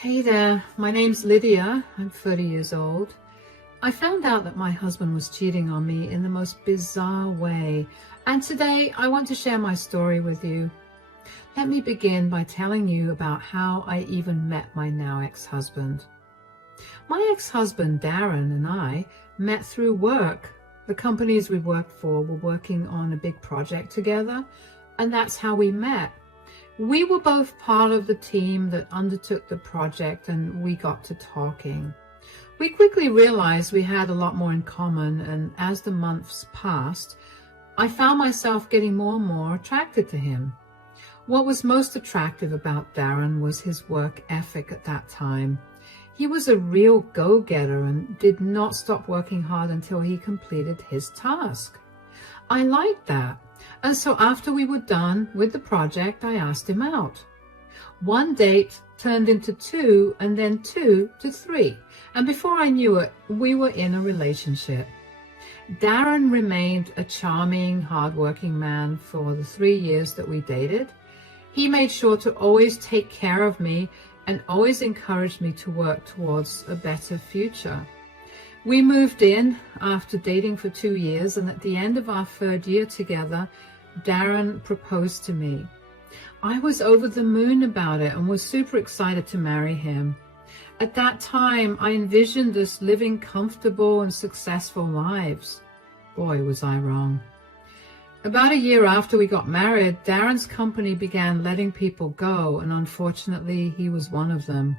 Hey there, my name's Lydia. I'm 30 years old. I found out that my husband was cheating on me in the most bizarre way, and today I want to share my story with you. Let me begin by telling you about how I even met my now ex-husband. My ex-husband, Darren, and I met through work. The companies we worked for were working on a big project together, and that's how we met. We were both part of the team that undertook the project, and we got to talking. We quickly realized we had a lot more in common, and as the months passed, I found myself getting more and more attracted to him. What was most attractive about Darren was his work ethic at that time. He was a real go-getter and did not stop working hard until he completed his task. I liked that. And so after we were done with the project, I asked him out. One date turned into two, and then two to three. And before I knew it, we were in a relationship. Darren remained a charming, hardworking man for the 3 years that we dated. He made sure to always take care of me and always encouraged me to work towards a better future. We moved in after dating for 2 years, and at the end of our third year together, Darren proposed to me. I was over the moon about it and was super excited to marry him. At that time, I envisioned us living comfortable and successful lives. Boy, was I wrong. About a year after we got married, Darren's company began letting people go, and unfortunately, he was one of them.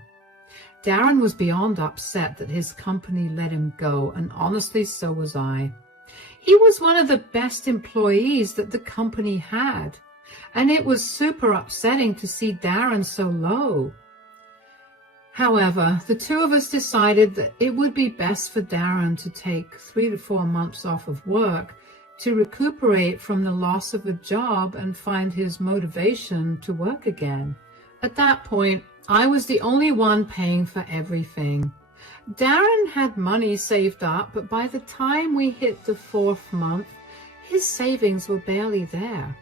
Darren was beyond upset that his company let him go, and honestly, so was I. He was one of the best employees that the company had, and it was super upsetting to see Darren so low. However, the two of us decided that it would be best for Darren to take 3 to 4 months off of work to recuperate from the loss of a job and find his motivation to work again. At that point, I was the only one paying for everything. Darren had money saved up, but by the time we hit the 4th month, his savings were barely there.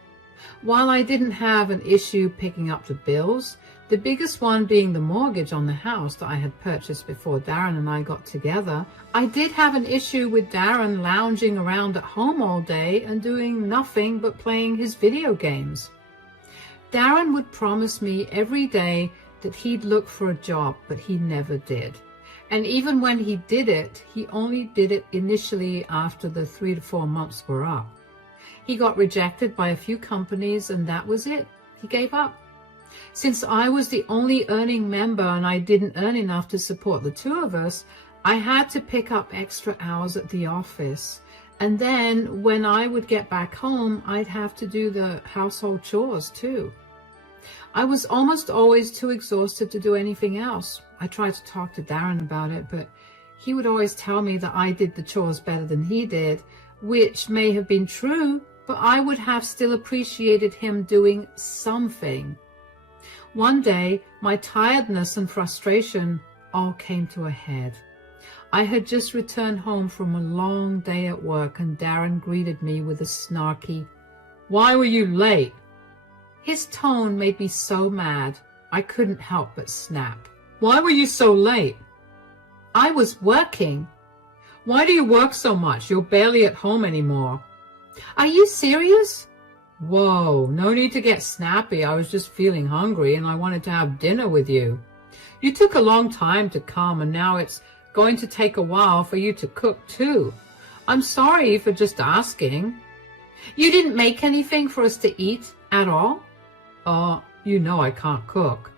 While I didn't have an issue picking up the bills, the biggest one being the mortgage on the house that I had purchased before Darren and I got together, I did have an issue with Darren lounging around at home all day and doing nothing but playing his video games. Darren would promise me every day that he'd look for a job, but he never did. And even when he did it, he only did it initially after the 3 to 4 months were up. He got rejected by a few companies, and that was it. He gave up. Since I was the only earning member and I didn't earn enough to support the two of us, I had to pick up extra hours at the office. And then when I would get back home, I'd have to do the household chores too. I was almost always too exhausted to do anything else. I tried to talk to Darren about it, but he would always tell me that I did the chores better than he did, which may have been true, but I would have still appreciated him doing something. One day, my tiredness and frustration all came to a head. I had just returned home from a long day at work, and Darren greeted me with a snarky, "Why were you late?" His tone made me so mad, I couldn't help but snap. "Why were you so late?" "I was working." "Why do you work so much? You're barely at home anymore." "Are you serious?" "Whoa, no need to get snappy. I was just feeling hungry and I wanted to have dinner with you. You took a long time to come, and now it's going to take a while for you to cook too. I'm sorry for just asking." "You didn't make anything for us to eat at all?" You know I can't cook."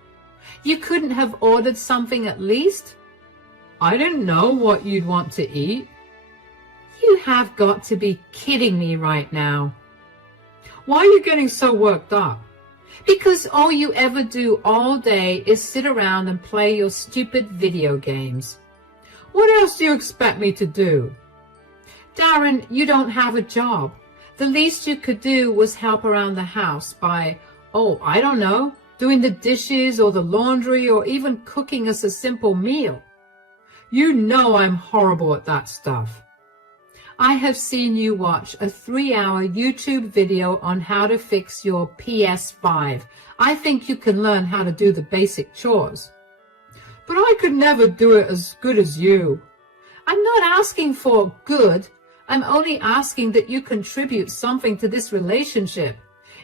"You couldn't have ordered something at least?" "I didn't know what you'd want to eat." "You have got to be kidding me right now." "Why are you getting so worked up?" "Because all you ever do all day is sit around and play your stupid video games." "What else do you expect me to do?" "Darren, you don't have a job. The least you could do was help around the house by, I don't know, doing the dishes or the laundry or even cooking us a simple meal." "You know I'm horrible at that stuff." "I have seen you watch a 3-hour YouTube video on how to fix your PS5. I think you can learn how to do the basic chores." but I could never do it as good as you. I'm not asking for good. I'm only asking that you contribute something to this relationship.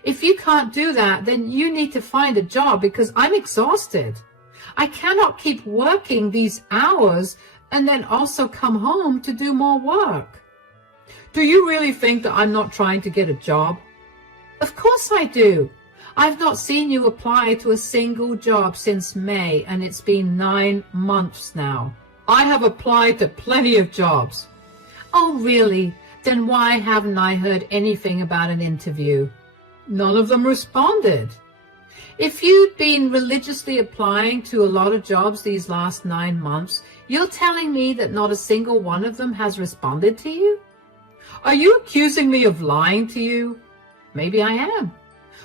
If you can't do that, then you need to find a job because I'm exhausted. I cannot keep working these hours and then also come home to do more work. Do you really think that I'm not trying to get a job? Of course I do. I've not seen you apply to a single job since May, and it's been 9 months now. I have applied to plenty of jobs. Oh, really? Then why haven't I heard anything about an interview? None of them responded. If you'd been religiously applying to a lot of jobs these last 9 months, you're telling me that not a single one of them has responded to you? Are you accusing me of lying to you? Maybe I am.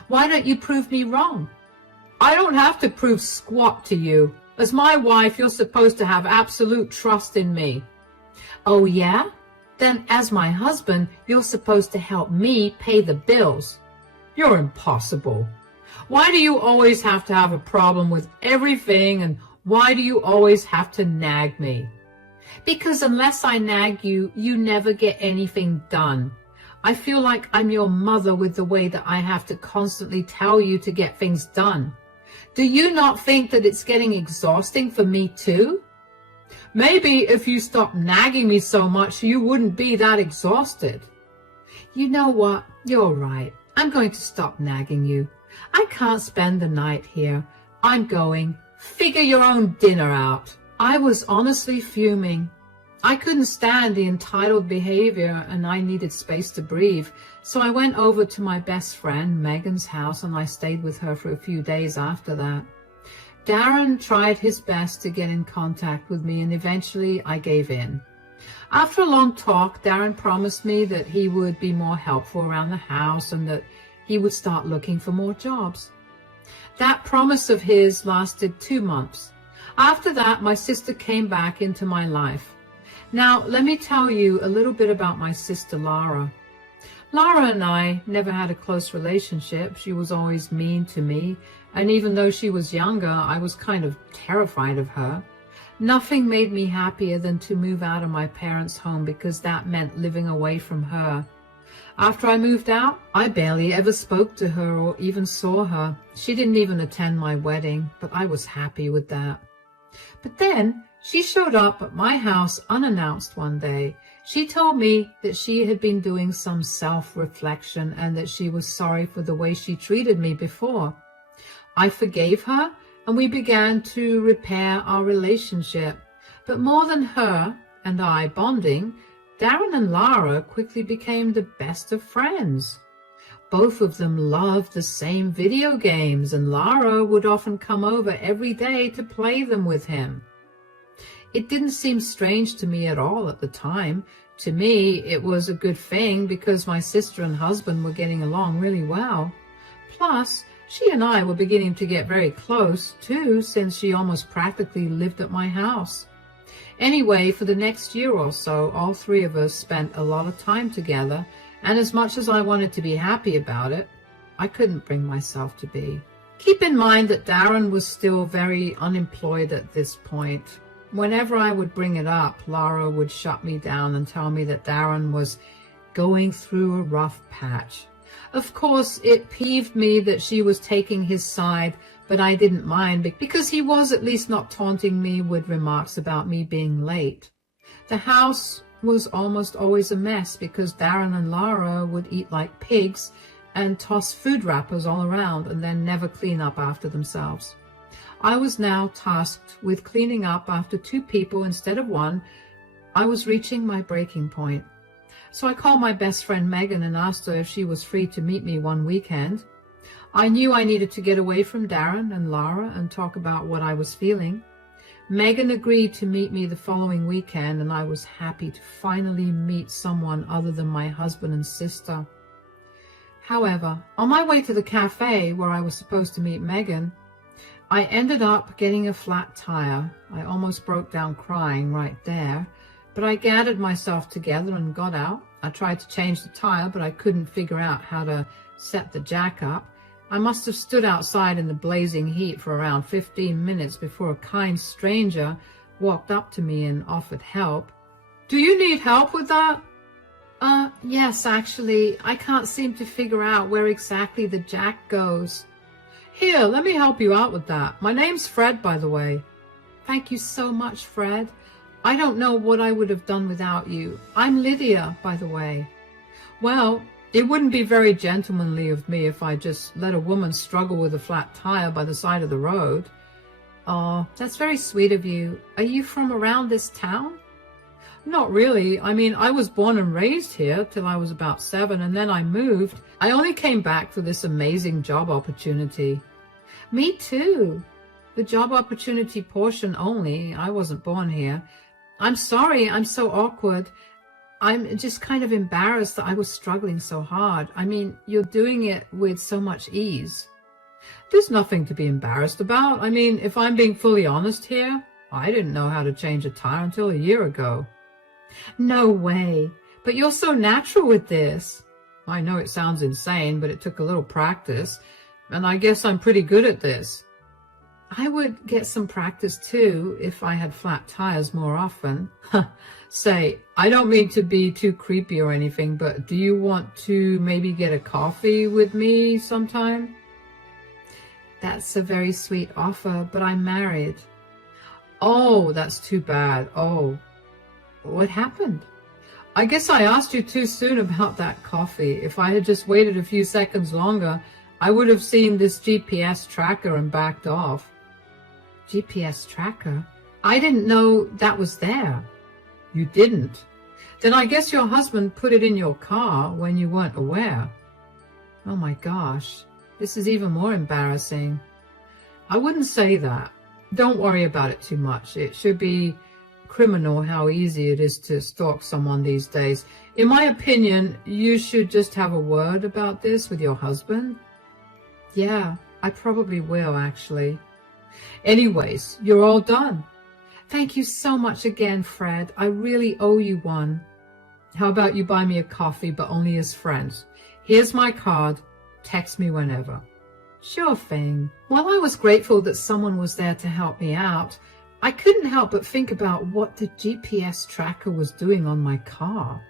Why don't you prove me wrong? I don't have to prove squat to you. As my wife, you're supposed to have absolute trust in me. Oh, yeah? Then as my husband, you're supposed to help me pay the bills. You're impossible. Why do you always have to have a problem with everything, and why do you always have to nag me? Because unless I nag you, you never get anything done. I feel like I'm your mother with the way that I have to constantly tell you to get things done. Do you not think that it's getting exhausting for me too? Maybe if you stopped nagging me so much, you wouldn't be that exhausted. You know what? You're right. I'm going to stop nagging you. I can't spend the night here. I'm going. Figure your own dinner out. I was honestly fuming. I couldn't stand the entitled behavior and I needed space to breathe. So I went over to my best friend Megan's house and I stayed with her for a few days after that. Darren tried his best to get in contact with me and eventually I gave in. After a long talk, Darren promised me that he would be more helpful around the house and that he would start looking for more jobs. That promise of his lasted 2 months. After that, my sister came back into my life. Now, let me tell you a little bit about my sister Lara. Lara and I never had a close relationship. She was always mean to me, and even though she was younger, I was kind of terrified of her. Nothing made me happier than to move out of my parents' home because that meant living away from her. After I moved out, I barely ever spoke to her or even saw her. She didn't even attend my wedding, but I was happy with that. But then she showed up at my house unannounced one day. She told me that she had been doing some self-reflection and that she was sorry for the way she treated me before. I forgave her and we began to repair our relationship. But more than her and I bonding, Darren and Lara quickly became the best of friends. Both of them loved the same video games, and Lara would often come over every day to play them with him. It didn't seem strange to me at all at the time. To me, it was a good thing because my sister and husband were getting along really well. Plus, she and I were beginning to get very close, too, since she almost practically lived at my house. Anyway, for the next year or so, all three of us spent a lot of time together, and as much as I wanted to be happy about it, I couldn't bring myself to be. Keep in mind that Darren was still very unemployed at this point. Whenever I would bring it up, Lara would shut me down and tell me that Darren was going through a rough patch. Of course, it peeved me that she was taking his side, but I didn't mind because he was at least not taunting me with remarks about me being late. The house was almost always a mess because Darren and Lara would eat like pigs and toss food wrappers all around and then never clean up after themselves. I was now tasked with cleaning up after 2 people instead of 1. I was reaching my breaking point. So I called my best friend Megan and asked her if she was free to meet me one weekend. I knew I needed to get away from Darren and Lara and talk about what I was feeling. Megan agreed to meet me the following weekend, and I was happy to finally meet someone other than my husband and sister. However, on my way to the cafe where I was supposed to meet Megan, I ended up getting a flat tire. I almost broke down crying right there, but I gathered myself together and got out. I tried to change the tire, but I couldn't figure out how to set the jack up. I must have stood outside in the blazing heat for around 15 minutes before a kind stranger walked up to me and offered help. Do you need help with that? Yes, actually. I can't seem to figure out where exactly the jack goes. Here, let me help you out with that. My name's Fred, by the way. Thank you so much, Fred. I don't know what I would have done without you. I'm Lydia, by the way. Well, it wouldn't be very gentlemanly of me if I just let a woman struggle with a flat tire by the side of the road. Oh, that's very sweet of you. Are you from around this town? Not really. I mean, I was born and raised here till I was about 7, and then I moved. I only came back for this amazing job opportunity. Me too. The job opportunity portion only. I wasn't born here. I'm sorry, I'm so awkward. I'm just kind of embarrassed that I was struggling so hard. I mean, you're doing it with so much ease. There's nothing to be embarrassed about. I mean, if I'm being fully honest here, I didn't know how to change a tire until a year ago. No way. But you're so natural with this. I know it sounds insane, but it took a little practice, and I guess I'm pretty good at this. I would get some practice too if I had flat tires more often. Say, I don't mean to be too creepy or anything, but do you want to maybe get a coffee with me sometime? That's a very sweet offer, but I'm married. Oh, that's too bad. Oh. What happened? I guess I asked you too soon about that coffee. If I had just waited a few seconds longer, I would have seen this GPS tracker and backed off. GPS tracker? I didn't know that was there. You didn't? Then I guess your husband put it in your car when you weren't aware. Oh my gosh, this is even more embarrassing. I wouldn't say that. Don't worry about it too much. It should be criminal how easy it is to stalk someone these days. In my opinion, you should just have a word about this with your husband. Yeah, I probably will, actually. Anyways, you're all done. Thank you so much again, Fred. I really owe you one. How about you buy me a coffee, but only as friends? Here's my card. Text me whenever. Sure thing. While I was grateful that someone was there to help me out, I couldn't help but think about what the GPS tracker was doing on my car.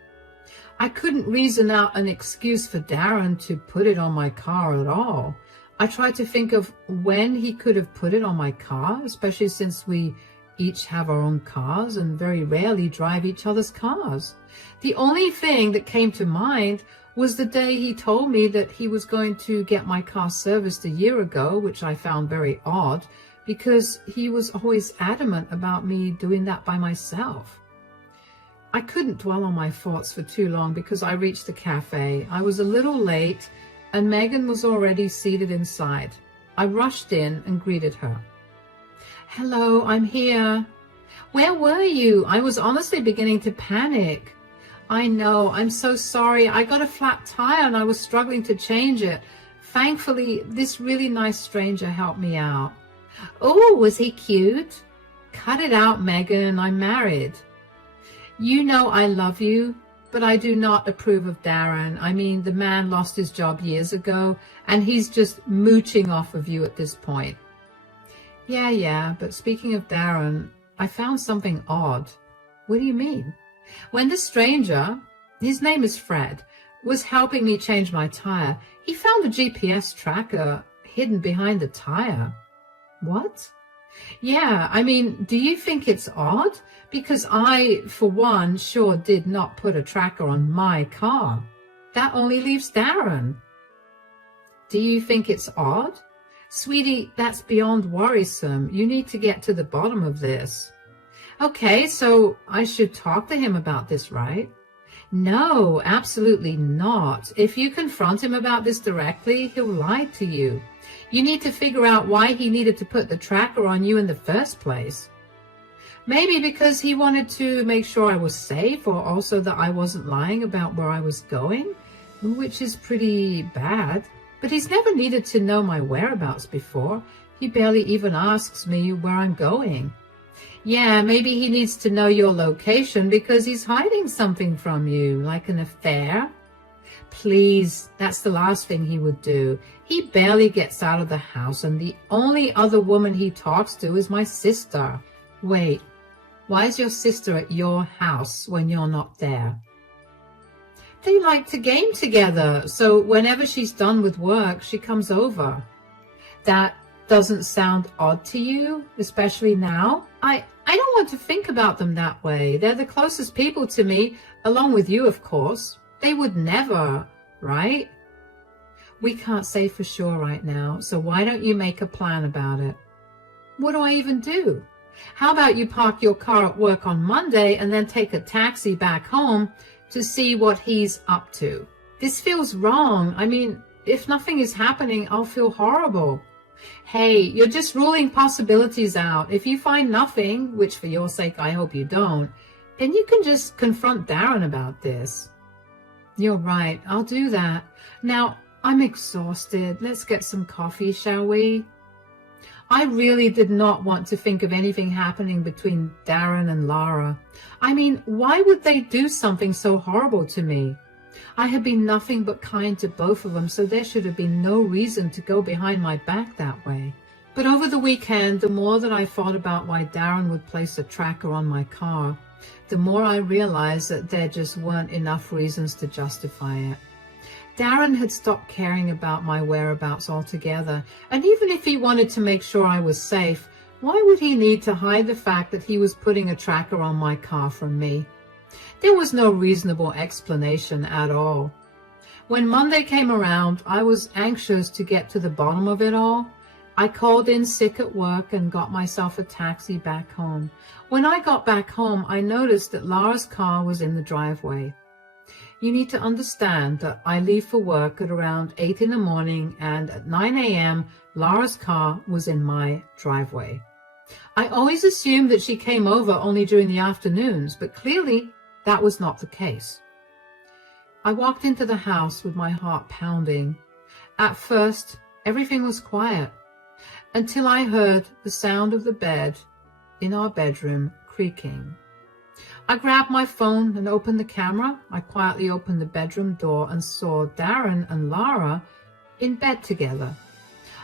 I couldn't reason out an excuse for Darren to put it on my car at all. I tried to think of when he could have put it on my car, especially since we each have our own cars and very rarely drive each other's cars. The only thing that came to mind was the day he told me that he was going to get my car serviced a year ago, which I found very odd, because he was always adamant about me doing that by myself. I couldn't dwell on my thoughts for too long because I reached the cafe. I was a little late and Megan was already seated inside. I rushed in and greeted her. Hello, I'm here. Where were you? I was honestly beginning to panic. I know, I'm so sorry. I got a flat tire and I was struggling to change it. Thankfully, this really nice stranger helped me out. Oh, was he cute? Cut it out, Megan. I'm married. You know I love you, but I do not approve of Darren. I mean, the man lost his job years ago, and he's just mooching off of you at this point. Yeah, but speaking of Darren, I found something odd. What do you mean? When the stranger, his name is Fred, was helping me change my tire, he found a GPS tracker hidden behind the tire. What? Yeah, I mean, do you think it's odd? Because I, for one, sure did not put a tracker on my car. That only leaves Darren. Do you think it's odd? Sweetie, that's beyond worrisome. You need to get to the bottom of this. Okay, so I should talk to him about this, right? No, absolutely not. If you confront him about this directly, he'll lie to you. You need to figure out why he needed to put the tracker on you in the first place. Maybe because he wanted to make sure I was safe, or also that I wasn't lying about where I was going, which is pretty bad. But he's never needed to know my whereabouts before. He barely even asks me where I'm going. Yeah, maybe he needs to know your location because he's hiding something from you, like an affair. please, that's the last thing he would do. He barely gets out of the house, and the only other woman he talks to is my sister. Wait, why is your sister at your house when you're not there? They like to game together, so whenever she's done with work, she comes over. That doesn't sound odd to you, especially now? I don't want to think about them that way. They're the closest people to me, along with you, of course. They would never, right? We can't say for sure right now, so why don't you make a plan about it? What do I even do? How about you park your car at work on Monday and then take a taxi back home to see what he's up to? This feels wrong. I mean, if nothing is happening, I'll feel horrible. Hey, you're just ruling possibilities out. If you find nothing, which for your sake I hope you don't, then you can just confront Darren about this. You're right, I'll do that. Now, I'm exhausted. Let's get some coffee, shall we? I really did not want to think of anything happening between Darren and Lara. I mean, why would they do something so horrible to me? I had been nothing but kind to both of them, so there should have been no reason to go behind my back that way. But over the weekend, the more that I thought about why Darren would place a tracker on my car, the more I realized that there just weren't enough reasons to justify it. Darren had stopped caring about my whereabouts altogether, and even if he wanted to make sure I was safe, why would he need to hide the fact that he was putting a tracker on my car from me? There was no reasonable explanation at all. When Monday came around, I was anxious to get to the bottom of it all. I called in sick at work and got myself a taxi back home. When I got back home, I noticed that Lara's car was in the driveway. You need to understand that I leave for work at around 8 in the morning, and at 9 a.m., Lara's car was in my driveway. I always assumed that she came over only during the afternoons, but clearly that was not the case. I walked into the house with my heart pounding. At first, everything was quiet, until I heard the sound of the bed in our bedroom creaking. I grabbed my phone and opened the camera. I quietly opened the bedroom door and saw Darren and Lara in bed together.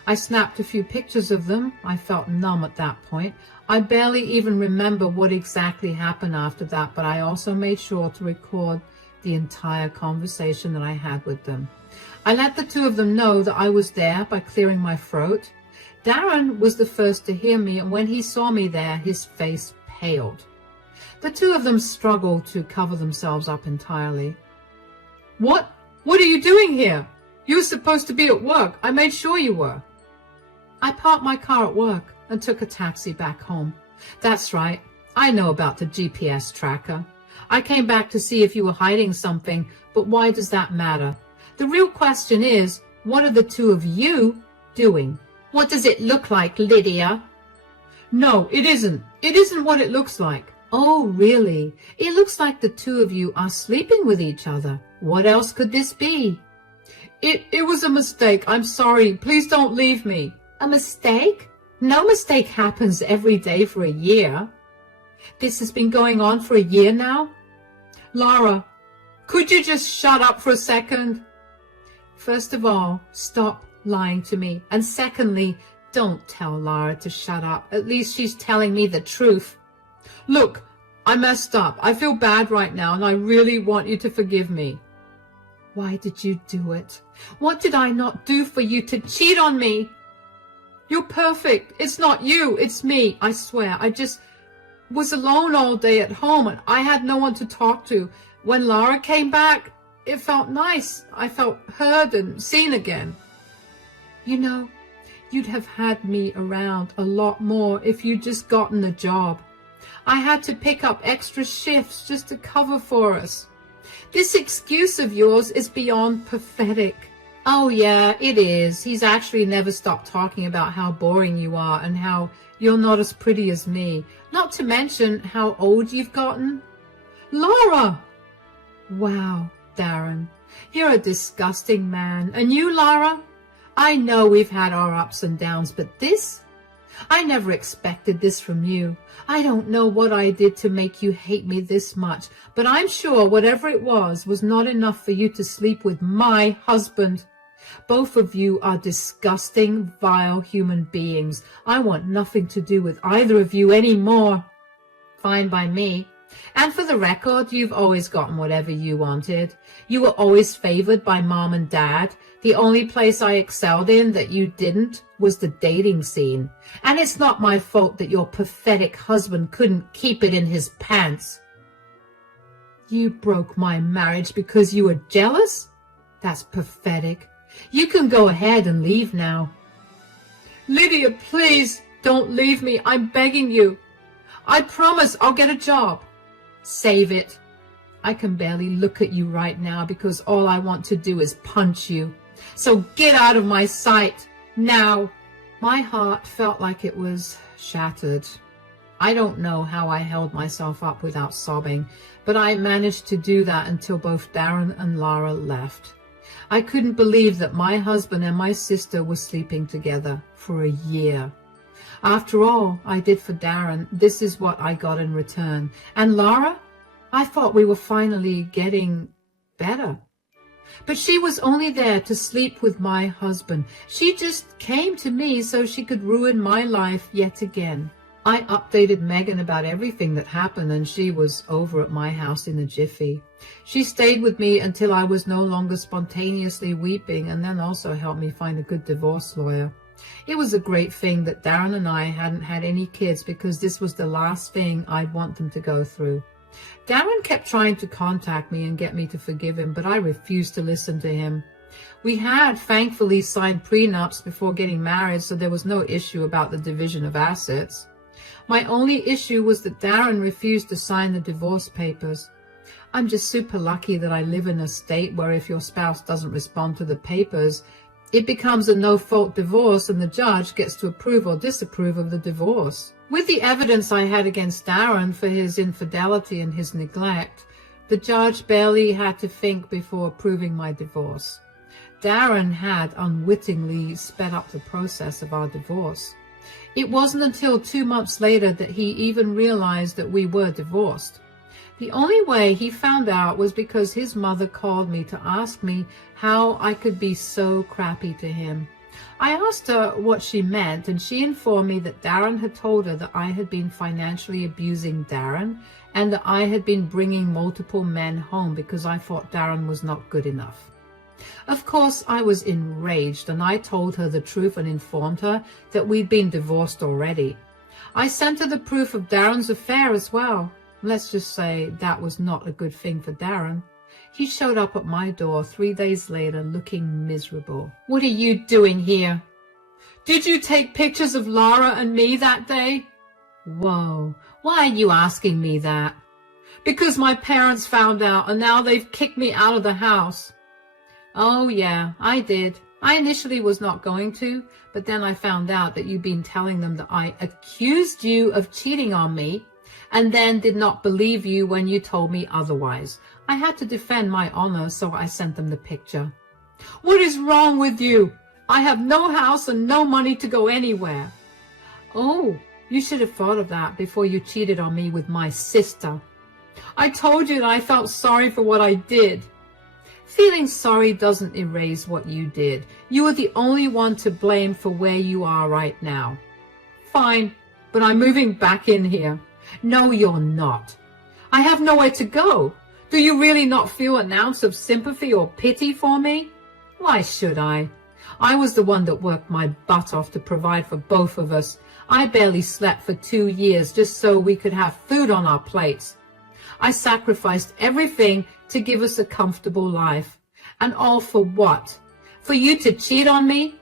I snapped a few pictures of them. I felt numb at that point. I barely even remember what exactly happened after that, but I also made sure to record the entire conversation that I had with them. I let the two of them know that I was there by clearing my throat. Darren was the first to hear me, and when he saw me there, his face paled. The two of them struggled to cover themselves up entirely. What are you doing here? You were supposed to be at work. I made sure you were. I parked my car at work and took a taxi back home. That's right. I know about the GPS tracker. I came back to see if you were hiding something, but why does that matter? The real question is, what are the two of you doing? What does it look like, Lydia? No, it isn't. It isn't what it looks like. Oh, really? It looks like the two of you are sleeping with each other. What else could this be? It was a mistake. I'm sorry. Please don't leave me. A mistake? No mistake happens every day for a year. This has been going on for a year now? Lara, could you just shut up for a second? First of all, stop lying to me. And secondly, don't tell Lara to shut up. At least she's telling me the truth. Look, I messed up. I feel bad right now, and I really want you to forgive me. Why did you do it? What did I not do for you to cheat on me? You're perfect. It's not you. It's me. I swear. I just was alone all day at home, and I had no one to talk to. When Lara came back, it felt nice. I felt heard and seen again. You know, you'd have had me around a lot more if you'd just gotten a job. I had to pick up extra shifts just to cover for us. This excuse of yours is beyond pathetic. Oh yeah, it is. He's actually never stopped talking about how boring you are and how you're not as pretty as me. Not to mention how old you've gotten. Lara! Wow, Darren, you're a disgusting man. And you, Lara? I know we've had our ups and downs, but this? I never expected this from you. I don't know what I did to make you hate me this much, but I'm sure whatever it was not enough for you to sleep with my husband. Both of you are disgusting, vile human beings. I want nothing to do with either of you anymore. Fine by me. And for the record, you've always gotten whatever you wanted. You were always favored by Mom and Dad. The only place I excelled in that you didn't was the dating scene. And it's not my fault that your pathetic husband couldn't keep it in his pants. You broke my marriage because you were jealous? That's pathetic. You can go ahead and leave now. Lydia, please don't leave me. I'm begging you. I promise I'll get a job. Save it. I can barely look at you right now because all I want to do is punch you. So get out of my sight, now. My heart felt like it was shattered. I don't know how I held myself up without sobbing, but I managed to do that until both Darren and Lara left. I couldn't believe that my husband and my sister were sleeping together for a year. After all I did for Darren, this is what I got in return. And Lara? I thought we were finally getting better. But she was only there to sleep with my husband. She just came to me so she could ruin my life yet again. I updated Megan about everything that happened, and she was over at my house in a jiffy. She stayed with me until I was no longer spontaneously weeping, and then also helped me find a good divorce lawyer. It was a great thing that Darren and I hadn't had any kids, because this was the last thing I'd want them to go through. Darren kept trying to contact me and get me to forgive him, but I refused to listen to him. We had thankfully signed prenups before getting married, so there was no issue about the division of assets. My only issue was that Darren refused to sign the divorce papers. I'm just super lucky that I live in a state where if your spouse doesn't respond to the papers, it becomes a no-fault divorce and the judge gets to approve or disapprove of the divorce. With the evidence I had against Darren for his infidelity and his neglect, the judge barely had to think before approving my divorce. Darren had unwittingly sped up the process of our divorce. It wasn't until 2 months later that he even realized that we were divorced. The only way he found out was because his mother called me to ask me how I could be so crappy to him. I asked her what she meant, and she informed me that Darren had told her that I had been financially abusing Darren and that I had been bringing multiple men home because I thought Darren was not good enough. Of course, I was enraged, and I told her the truth and informed her that we'd been divorced already. I sent her the proof of Darren's affair as well. Let's just say that was not a good thing for Darren. He showed up at my door 3 days later looking miserable. What are you doing here? Did you take pictures of Lara and me that day? Whoa, why are you asking me that? Because my parents found out and now they've kicked me out of the house. Oh yeah, I did. I initially was not going to, but then I found out that you'd been telling them that I accused you of cheating on me and then did not believe you when you told me otherwise. I had to defend my honor, so I sent them the picture. What is wrong with you? I have no house and no money to go anywhere. Oh, you should have thought of that before you cheated on me with my sister. I told you that I felt sorry for what I did. Feeling sorry doesn't erase what you did. You are the only one to blame for where you are right now. Fine, but I'm moving back in here. No, you're not. I have nowhere to go. Do you really not feel an ounce of sympathy or pity for me? Why should I? I was the one that worked my butt off to provide for both of us. I barely slept for 2 years just so we could have food on our plates. I sacrificed everything to give us a comfortable life. And all for what? For you to cheat on me?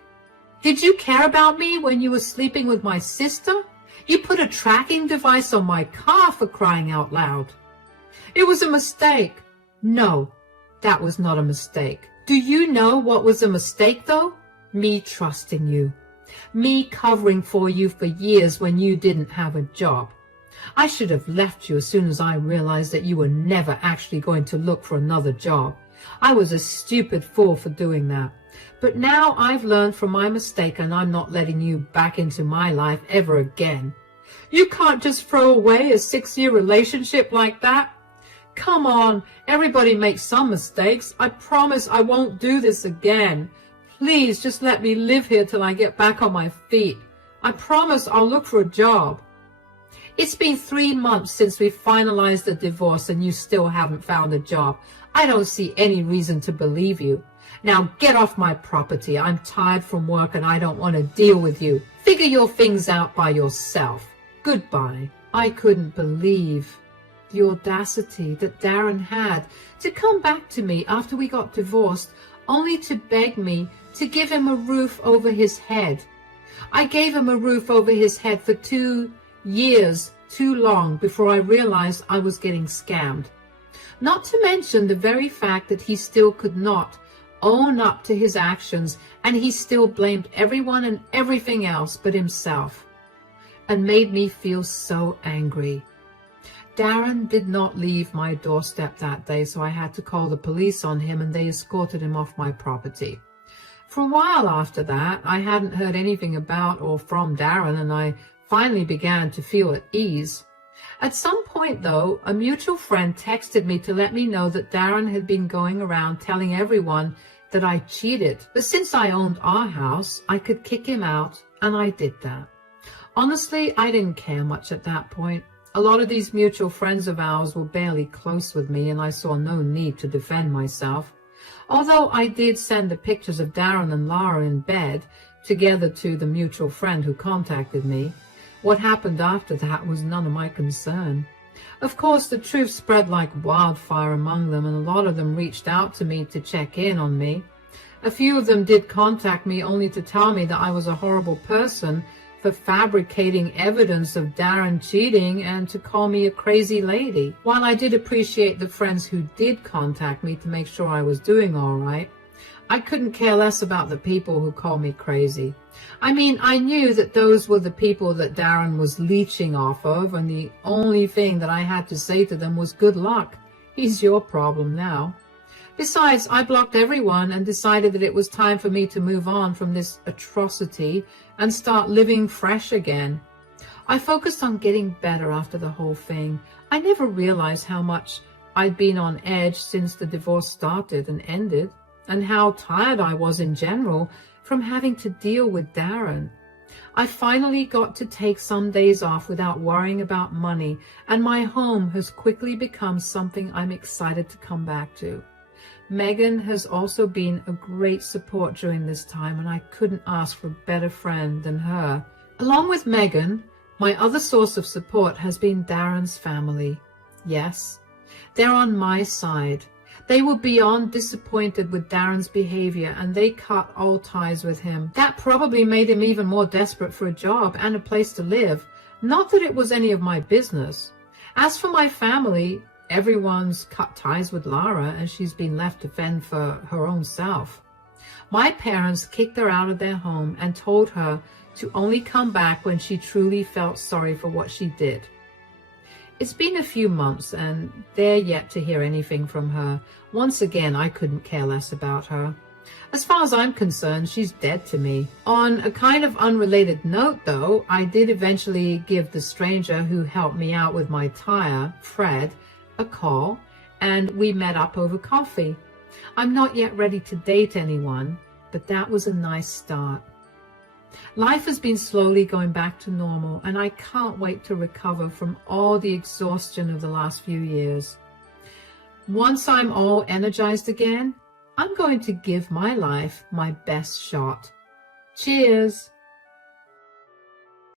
Did you care about me when you were sleeping with my sister? You put a tracking device on my car, for crying out loud. It was a mistake. No, that was not a mistake. Do you know what was a mistake, though? Me trusting you. Me covering for you for years when you didn't have a job. I should have left you as soon as I realized that you were never actually going to look for another job. I was a stupid fool for doing that. But now I've learned from my mistake and I'm not letting you back into my life ever again. You can't just throw away a 6-year relationship like that. Come on, everybody makes some mistakes. I promise I won't do this again. Please just let me live here till I get back on my feet. I promise I'll look for a job. It's been 3 months since we finalized the divorce and you still haven't found a job. I don't see any reason to believe you. Now get off my property. I'm tired from work and I don't want to deal with you. Figure your things out by yourself. Goodbye. I couldn't believe the audacity that Darren had to come back to me after we got divorced, only to beg me to give him a roof over his head. I gave him a roof over his head for 2 years too long before I realized I was getting scammed. Not to mention the very fact that he still could not own up to his actions, and he still blamed everyone and everything else but himself, and made me feel so angry. Darren did not leave my doorstep that day, so I had to call the police on him and they escorted him off my property. For a while after that, I hadn't heard anything about or from Darren, and I finally began to feel at ease. At some point, though, a mutual friend texted me to let me know that Darren had been going around telling everyone that I cheated. But since I owned our house, I could kick him out, and I did that. Honestly, I didn't care much at that point. A lot of these mutual friends of ours were barely close with me, and I saw no need to defend myself. Although I did send the pictures of Darren and Lara in bed together to the mutual friend who contacted me. What happened after that was none of my concern. Of course, the truth spread like wildfire among them, and a lot of them reached out to me to check in on me. A few of them did contact me only to tell me that I was a horrible person for fabricating evidence of Darren cheating and to call me a crazy lady. While I did appreciate the friends who did contact me to make sure I was doing all right, I couldn't care less about the people who called me crazy. I mean, I knew that those were the people that Darren was leeching off of, and the only thing that I had to say to them was good luck. He's your problem now. Besides, I blocked everyone and decided that it was time for me to move on from this atrocity and start living fresh again. I focused on getting better after the whole thing. I never realized how much I'd been on edge since the divorce started and ended, and how tired I was in general from having to deal with Darren. I finally got to take some days off without worrying about money, and my home has quickly become something I'm excited to come back to. Megan has also been a great support during this time, and I couldn't ask for a better friend than her. Along with Megan, my other source of support has been Darren's family. Yes, they're on my side. They were beyond disappointed with Darren's behavior, and they cut all ties with him. That probably made him even more desperate for a job and a place to live. Not that it was any of my business. As for my family, everyone's cut ties with Lara, and she's been left to fend for her own self. My parents kicked her out of their home and told her to only come back when she truly felt sorry for what she did. It's been a few months, and they're yet to hear anything from her. Once again, I couldn't care less about her. As far as I'm concerned, she's dead to me. On a kind of unrelated note, though, I did eventually give the stranger who helped me out with my tire, Fred, a call, and we met up over coffee. I'm not yet ready to date anyone, but that was a nice start. Life has been slowly going back to normal, and I can't wait to recover from all the exhaustion of the last few years. Once I'm all energized again, I'm going to give my life my best shot. Cheers!